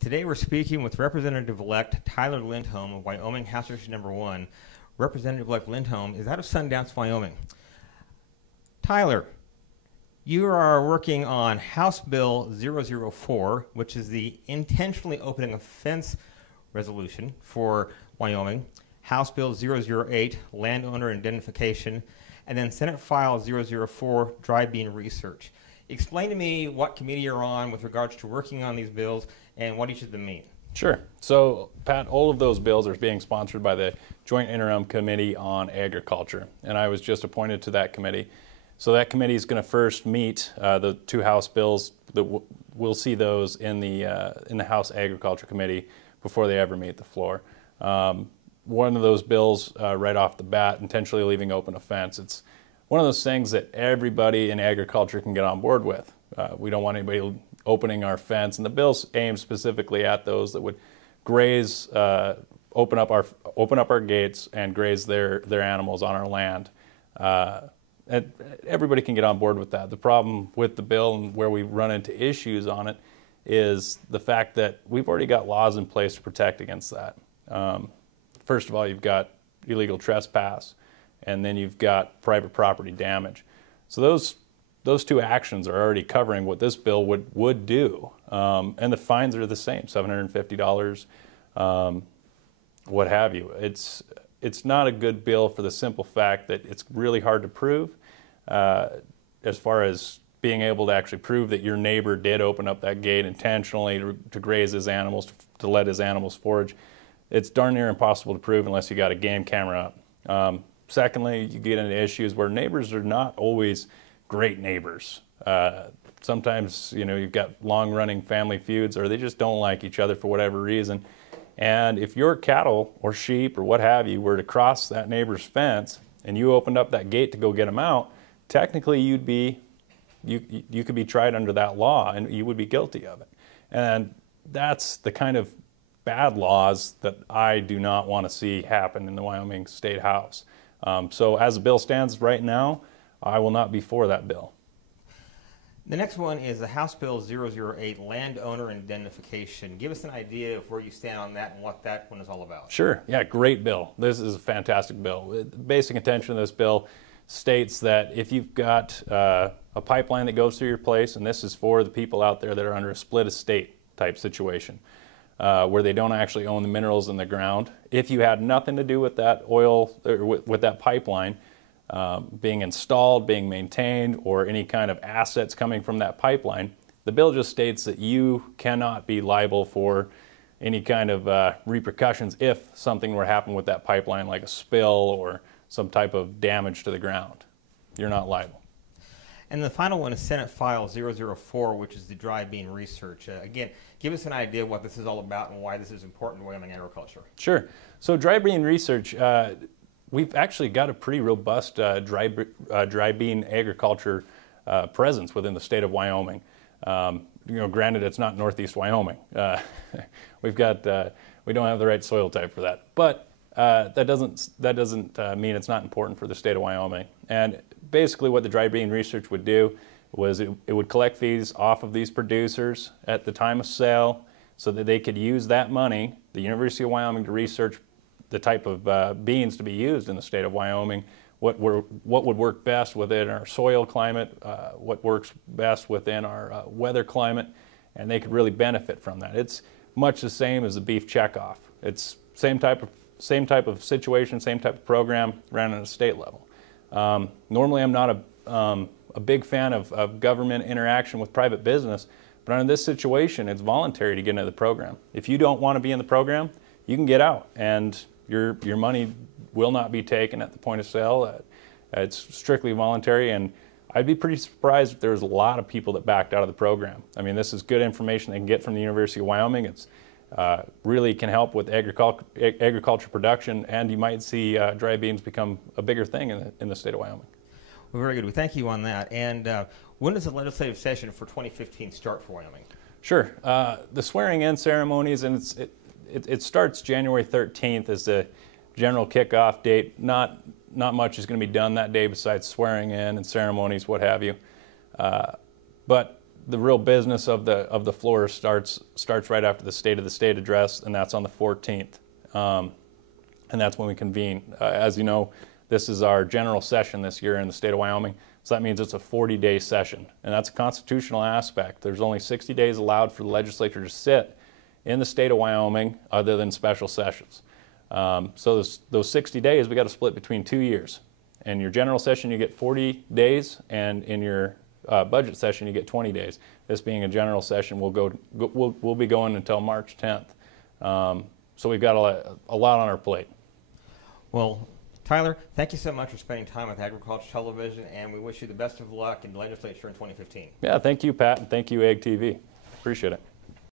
Today we're speaking with Representative-elect Tyler Lindholm of Wyoming House District Number 1. Representative-elect Lindholm is out of Sundance, Wyoming. Tyler, you are working on House Bill 004, which is the intentionally opening offense resolution for Wyoming, House Bill 008, landowner identification, and then Senate File 004, dry bean research. Explain to me what committee you're on with regards to working on these bills and what each of them mean. Sure. So, Pat, all of those bills are being sponsored by the Joint Interim Committee on Agriculture, and I was just appointed to that committee. So that committee is going to first meet the two House bills. We'll see those in the House Agriculture Committee before they ever meet the floor. One of those bills, right off the bat, intentionally leaving open a fence. It's one of those things that everybody in agriculture can get on board with. We don't want anybody opening our fence, and the bill's aimed specifically at those that would graze, open up our gates and graze their animals on our land. And everybody can get on board with that. The problem with the bill and where we run into issues on it is the fact that we've already got laws in place to protect against that. First of all, you've got illegal trespass, and then you've got private property damage. So those two actions are already covering what this bill would do. And the fines are the same, $750, what have you. It's not a good bill for the simple fact that it's really hard to prove as far as being able to actually prove that your neighbor did open up that gate intentionally to graze his animals, to let his animals forage. It's darn near impossible to prove unless you got a game camera up. Secondly, you get into issues where neighbors are not always great neighbors. Sometimes, you've got long-running family feuds, or they just don't like each other for whatever reason. And if your cattle or sheep or what have you were to cross that neighbor's fence and you opened up that gate to go get them out, technically you could be tried under that law and you would be guilty of it. And that's the kind of bad laws that I do not want to see happen in the Wyoming State House. So as the bill stands right now, I will not be for that bill. The next one is the House Bill 008, landowner identification. Give us an idea of where you stand on that and what that one is all about. Sure. Yeah, great bill. This is a fantastic bill. The basic intention of this bill states that if you've got a pipeline that goes through your place, and this is for the people out there that are under a split estate type situation, where they don't actually own the minerals in the ground. If you had nothing to do with that oil, or with that pipeline being installed, being maintained, or any kind of assets coming from that pipeline, the bill just states that you cannot be liable for any kind of repercussions if something were to happen with that pipeline, like a spill or some type of damage to the ground. You're not liable. And the final one is Senate File 004, which is the dry bean research. Again, give us an idea of what this is all about and why this is important to Wyoming agriculture. Sure. So dry bean research, we've actually got a pretty robust dry bean agriculture presence within the state of Wyoming. Granted, it's not northeast Wyoming. We don't have the right soil type for that. But that doesn't mean it's not important for the state of Wyoming. And basically what the dry bean research would do was it would collect fees off of these producers at the time of sale so that they could use that money, the University of Wyoming, to research the type of beans to be used in the state of Wyoming, what would work best within our soil climate, what works best within our weather climate, and they could really benefit from that. It's much the same as the beef checkoff. It's same type of situation, same type of program ran at a state level. Normally I'm not a big fan of government interaction with private business, but in this situation it's voluntary to get into the program. If you don't want to be in the program, you can get out and your money will not be taken at the point of sale. It's strictly voluntary, and I'd be pretty surprised if there's a lot of people that backed out of the program. I mean, this is good information they can get from the University of Wyoming. It's really can help with agriculture production, and you might see dry beans become a bigger thing in the state of Wyoming. Well, very good. We thank you on that. And when does the legislative session for 2015 start for Wyoming? Sure. The swearing-in ceremonies, and it starts January 13th as the general kickoff date. Not much is going to be done that day besides swearing in and ceremonies, what have you. But the real business of the floor starts right after the State of the State address, and that's on the 14th. And that's when we convene. As you know, this is our general session this year in the state of Wyoming, so that means it's a 40-day session, and that's a constitutional aspect. There's only 60 days allowed for the legislature to sit in the state of Wyoming other than special sessions. So those 60 days, we got to split between 2 years. In your general session, you get 40 days, and in your budget session, you get 20 days. This being a general session, we'll be going until March 10th. So we've got a lot on our plate. Well, Tyler, thank you so much for spending time with Agriculture Television, and we wish you the best of luck in the legislature in 2015. Yeah, thank you, Pat, and thank you, Ag TV. Appreciate it.